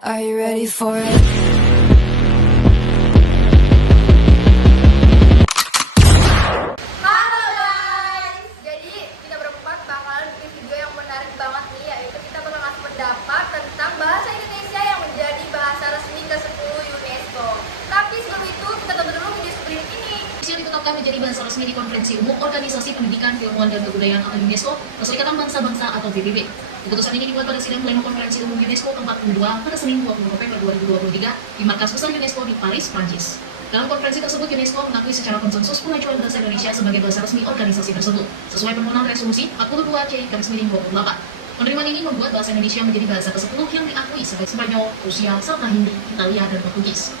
Are you ready for it? Halo guys, jadi kita berempat bakalan bikin video yang menarik banget nih, yaitu kita bakal ngasih pendapat tentang bahasa Indonesia yang menjadi bahasa resmi ke-10 UNESCO. Tapi sebelum itu kita tonton dulu video sebelum ini. Indonesia ditetapkan menjadi bahasa resmi di Konferensi Umum Organisasi Pendidikan, Keilmuan dan Kebudayaan atau UNESCO, Perserikatan Bangsa-Bangsa atau PBB. Keputusan ini dibuat pada sidang pleno Konferensi Umum UNESCO ke-42 pada Senin 20 November 2023 di Markas Besar UNESCO di Paris, Prancis. Dalam konferensi tersebut, UNESCO mengakui secara konsensus pengajuan bahasa Indonesia sebagai bahasa resmi organisasi tersebut, sesuai permohonan resolusi 42C/28. Penerimaan ini membuat bahasa Indonesia menjadi bahasa ke-10 yang diakui sebagai Spanyol, Rusia, serta Hindi, Italia, dan Portugis.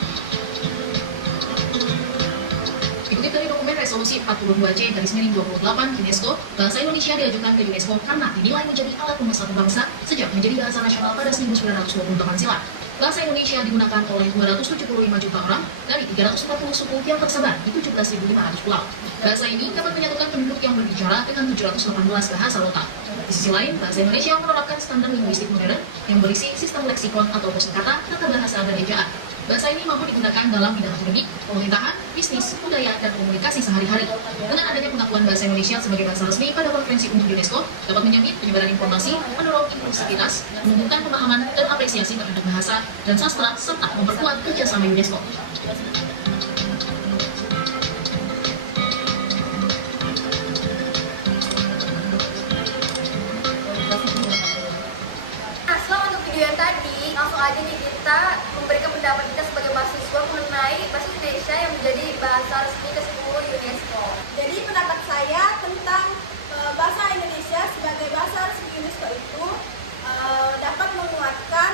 Dikutip dari dokumen resolusi 42C/28 UNESCO, bahasa Indonesia diajukan ke UNESCO karena dinilai menjadi alat pemersatu bangsa sejak menjadi bahasa nasional pada 1928 silam. Bahasa Indonesia digunakan oleh 275 juta orang dari 340 suku yang tersebar di 17.500 pulau. Bahasa ini dapat menyatukan penduduk yang berbicara dengan 718 bahasa lokal. Di sisi lain, bahasa Indonesia menerapkan standar linguistik modern yang berisi sistem leksikon atau kosakata, tata bahasa, dan ejaan. Bahasa ini mampu digunakan dalam bidang akademik, pemerintahan, bisnis, budaya, dan komunikasi sehari-hari. Dengan adanya pengakuan bahasa Indonesia sebagai bahasa resmi pada Konferensi Umum UNESCO, dapat menyambit penyebaran informasi, mendorong inklusivitas, menumbuhkan pemahaman dan apresiasi terhadap bahasa dan sastra, serta memperkuat kerjasama UNESCO. Nah, setelah untuk video yang tadi, langsung aja nih kita memberikan pendapat kita sebagai mahasiswa mengenai bahasa Indonesia yang menjadi bahasa resmi ke-10 UNESCO. Jadi pendapat saya tentang bahasa Indonesia sebagai bahasa resmi UNESCO itu dapat menguatkan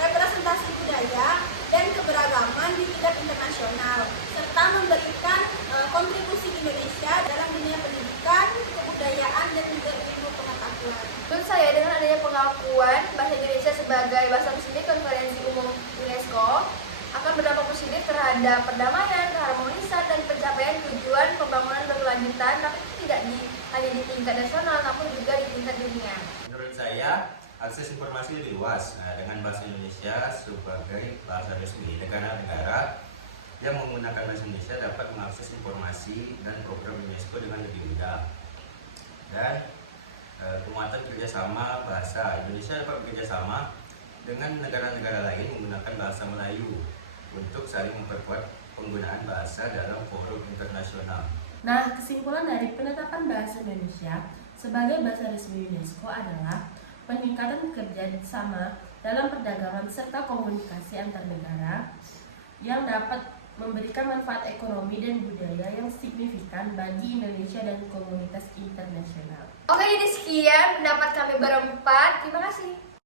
representasi budaya dan keberagaman di tingkat internasional, serta memberikan kontribusi Indonesia dalam dunia pendidikan, kebudayaan, dan juga ilmu pengetahuan. Menurut saya, dengan adanya pengakuan bahasa Indonesia sebagai bahasa resmi Konferensi Umum UNESCO akan berdampak positif terhadap perdamaian, keharmonisan, dan pencapaian tujuan pembangunan berkelanjutan, tapi tidak hanya di tingkat nasional, namun juga di tingkat dunia. Menurut saya, akses informasi lebih luas dengan bahasa Indonesia sebagai bahasa resmi. Negara-negara yang menggunakan bahasa Indonesia dapat mengakses informasi dan program UNESCO dengan lebih mudah. Dan penguatan kerjasama bahasa, Indonesia dapat bekerjasama dengan negara-negara lain menggunakan bahasa Melayu untuk saling memperkuat penggunaan bahasa dalam forum internasional. Nah, kesimpulan dari penetapan bahasa Indonesia sebagai bahasa resmi UNESCO adalah peningkatan kerjasama dalam perdagangan serta komunikasi antar negara yang dapat memberikan manfaat ekonomi dan budaya yang signifikan bagi Indonesia dan komunitas internasional. Oke, jadi sekian pendapat kami berempat. Terima kasih.